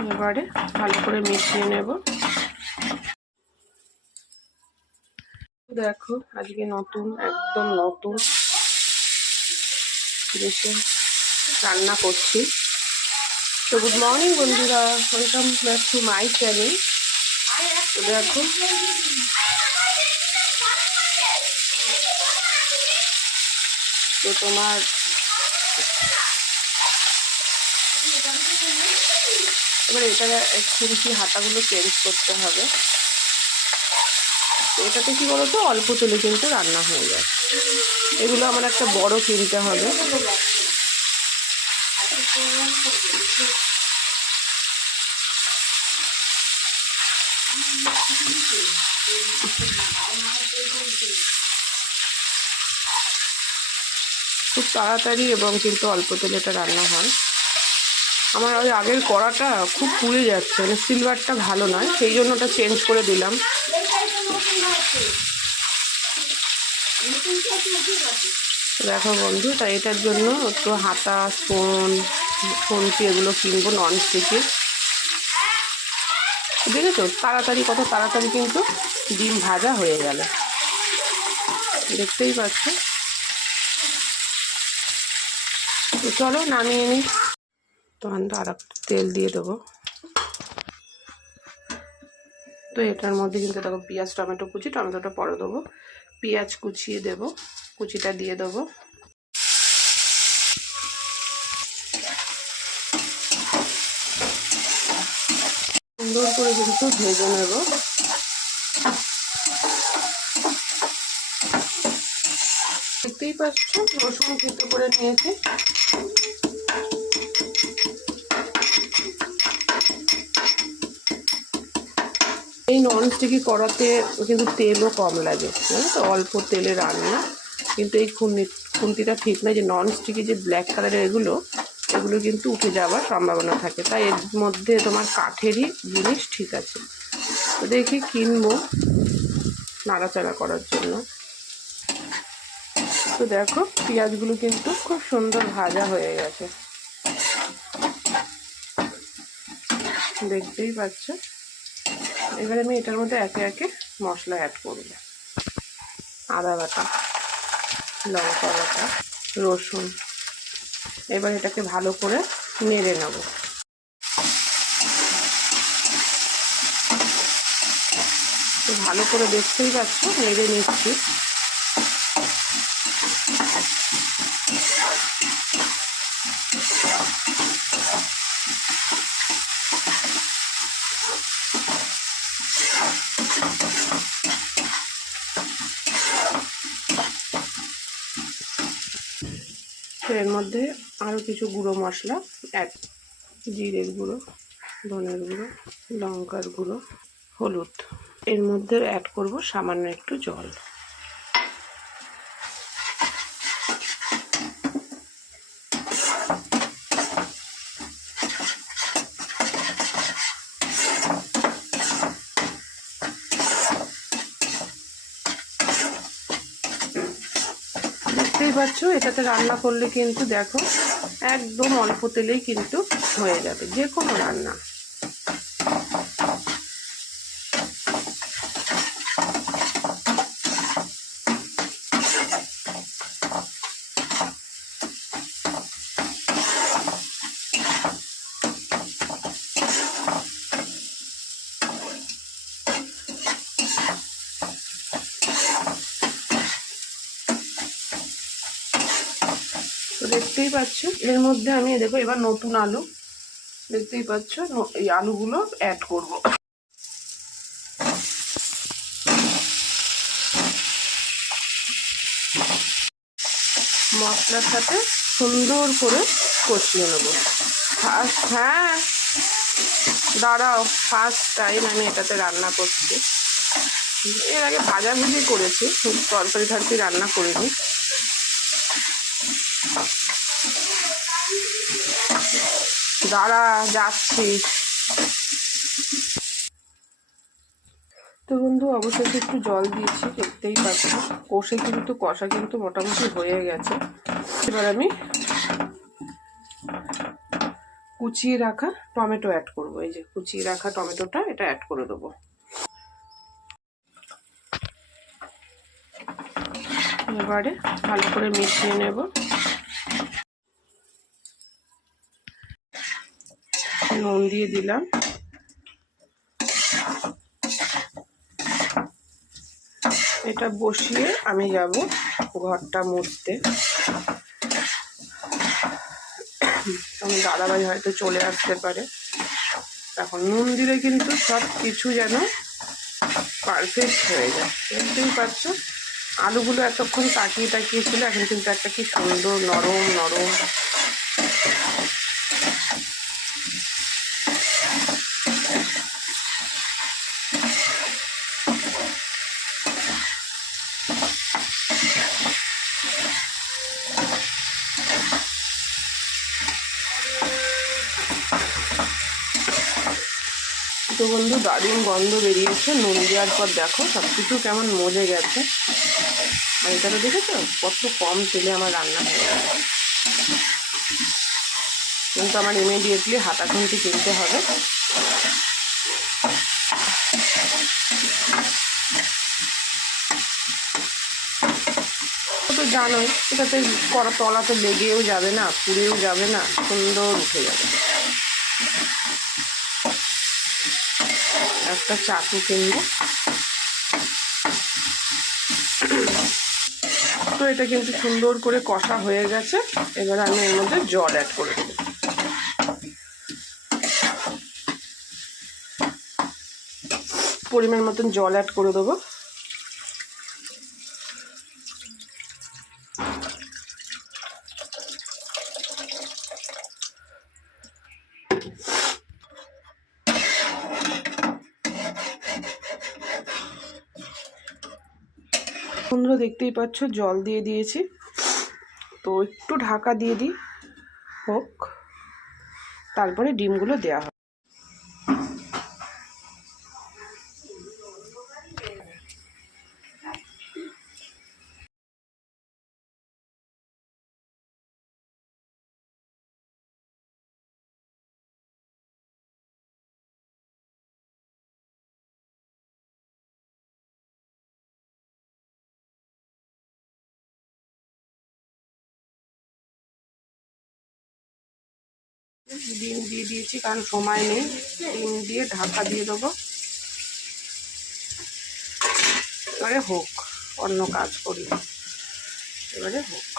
এবারে ভালো করে মিশিয়ে নেব। দেখো আজকে নতুন, একদম নতুন দেশে রান্না করছি। তো গুড মর্নিং বন্ধুরা, welcome back to my channel. তো দেখো তো তোমার এবার এটা খুন্তি হাতাগুলো চেঞ্জ করতে হবে। এটাতে কি বলতো, অল্প তেলে কিন্তু রান্না হয়ে যায়। এগুলো আমার একটা বড় কিনতে হবে। খুব তাড়াতাড়ি এবং কিন্তু অল্প তেলে এটা রান্না হয়। আমার ওই আগের কড়াটা খুব পুড়ে যাচ্ছে, মানে সিলভারটা ভালো নয়, সেই জন্য ওটা চেঞ্জ করে দিলাম। দেখো বন্ধু, তাই এটার জন্য একটু হাতা, স্পুন, খুন্তি এগুলো কিনবো ননস্টিকের। দেখেছো তাড়াতাড়ি, কত তাড়াতাড়ি কিন্তু ডিম ভাজা হয়ে গেল, দেখতেই পাচ্ছ। তো চলো নামিয়ে নিই। তখন তো আর একটু তেল দিয়ে দেবো। তো এটার মধ্যে কিন্তু দেখো পেঁয়াজ, টমেটো কুচি, টমেটোটা পরে দেবো, পেঁয়াজ কুচিয়ে দেবো, কুচিটা দিয়ে দেবো। সুন্দর করে কিন্তু ভেজে নেব। দেখতেই পাচ্ছ রসুন কুচি করে নিয়েছি। এই ননস্টিকি কড়াতে কিন্তু তেলও কম লাগে, জানো তো, অল্প তেলে রান্না। কিন্তু এই খুন্তিটা ঠিক নয়, যে ননস্টিকি যে ব্ল্যাক কালারের এগুলো কিন্তু উঠে যাওয়ার সম্ভাবনা থাকে। তাই এর মধ্যে তোমার কাঠেরই জিনিস ঠিক আছে। তো দেখি কিনবো নাড়াচাড়া করার জন্য। তো দেখো পেঁয়াজগুলো কিন্তু খুব সুন্দর ভাজা হয়ে গেছে, দেখতেই পাচ্ছ। এবারে আমি এটার মধ্যে একে একে মশলা অ্যাড করব। আদা বাটা, লঙ্কা বাটা, রসুন। এবার এটাকে ভালো করে নেড়ে নেব। তো ভালো করে দেখতেই পাচ্ছ নেড়ে নিচ্ছি। এর মধ্যে আরও কিছু গুঁড়ো মশলা অ্যাড, জিরের গুঁড়ো, ধনের গুঁড়ো, লঙ্কার গুঁড়ো, হলুদ। এর মধ্যে অ্যাড করব সামান্য একটু জল। দেখতেই পাচ্ছ এটাতে রান্না করলে কিন্তু দেখো একদম অল্প তেলেই কিন্তু হয়ে যাবে যে কোনো রান্না। তো দেখতেই পাচ্ছ এর মধ্যে আমি দেখো এবার নতুন আলু, দেখতেই পাচ্ছ এই আলুগুলো অ্যাড করব। মশলার সাথে সুন্দর করে কষিয়ে নেব। হ্যাঁ দাঁড়াও, ফার্স্ট টাইম আমি এটাতে রান্না করছি। এর আগে ভাজাভুজি করেছি, তরকারি টরকারি রান্না করিনি। দাঁড়া যাচ্ছি। তো বন্ধু অবশেষে একটু জল দিয়েছি, দেখতেই পাচ্ছি কষা কিন্তু মোটামুটি হয়ে গেছে। এবার আমি কুচিয়ে রাখা টমেটো অ্যাড করবো। এই যে কুচিয়ে রাখা টমেটোটা এটা অ্যাড করে দেবো। এবারে ভালো করে মিশিয়ে নেব। নুন দিয়ে দিলাম। এটা বসিয়ে আমি যাব ঘরটা মুছতে। তখন দাদাভাই হয়তো চলে আসতে পারে। এখন নুন দিলে কিন্তু সব কিছু যেন পারফেক্ট হয়ে যায়। দেখতেই পাচ্ছ আলুগুলো এতক্ষণ তাকিয়ে তাকিয়ে ছিল, এখন কিন্তু একটা কি সুন্দর নরম নরম। তো বন্ধু দারুণ গন্ধ বেরিয়েছে নুন দেওয়ার পর। দেখো সব কিছু কেমন মজে গেছে। আর এটা তো দেখেছো কত কম তেলে আমার রান্না হয়ে গেছে। কিন্তু আমার ইমিডিয়েটলি হাতা খুন্তি কিনতে হবে। তো জানোই এটাতে কড়া তলাতে লেগেও যাবে না, পুড়েও যাবে না, সুন্দর উঠে যাবে। একটা চাকু কিনবো। তো এটা কিন্তু সুন্দর করে কষা হয়ে গেছে। এবার আমি এর মধ্যে জল অ্যাড করে দেবো। পরিমাণ মতন জল অ্যাড করে দেবো। বন্ধুরা দেখতেই পাচ্ছ জল দিয়ে দিয়েছি। তো একটু ঢাকা দিয়ে দিই হোক, তারপরে ডিমগুলো দেওয়া হবে। ডিম দিয়ে দিয়েছি কারণ সময় নেই। ডিম দিয়ে ঢাকা দিয়ে দেবো। এবারে হোক, অন্য কাজ করি, এবারে হোক।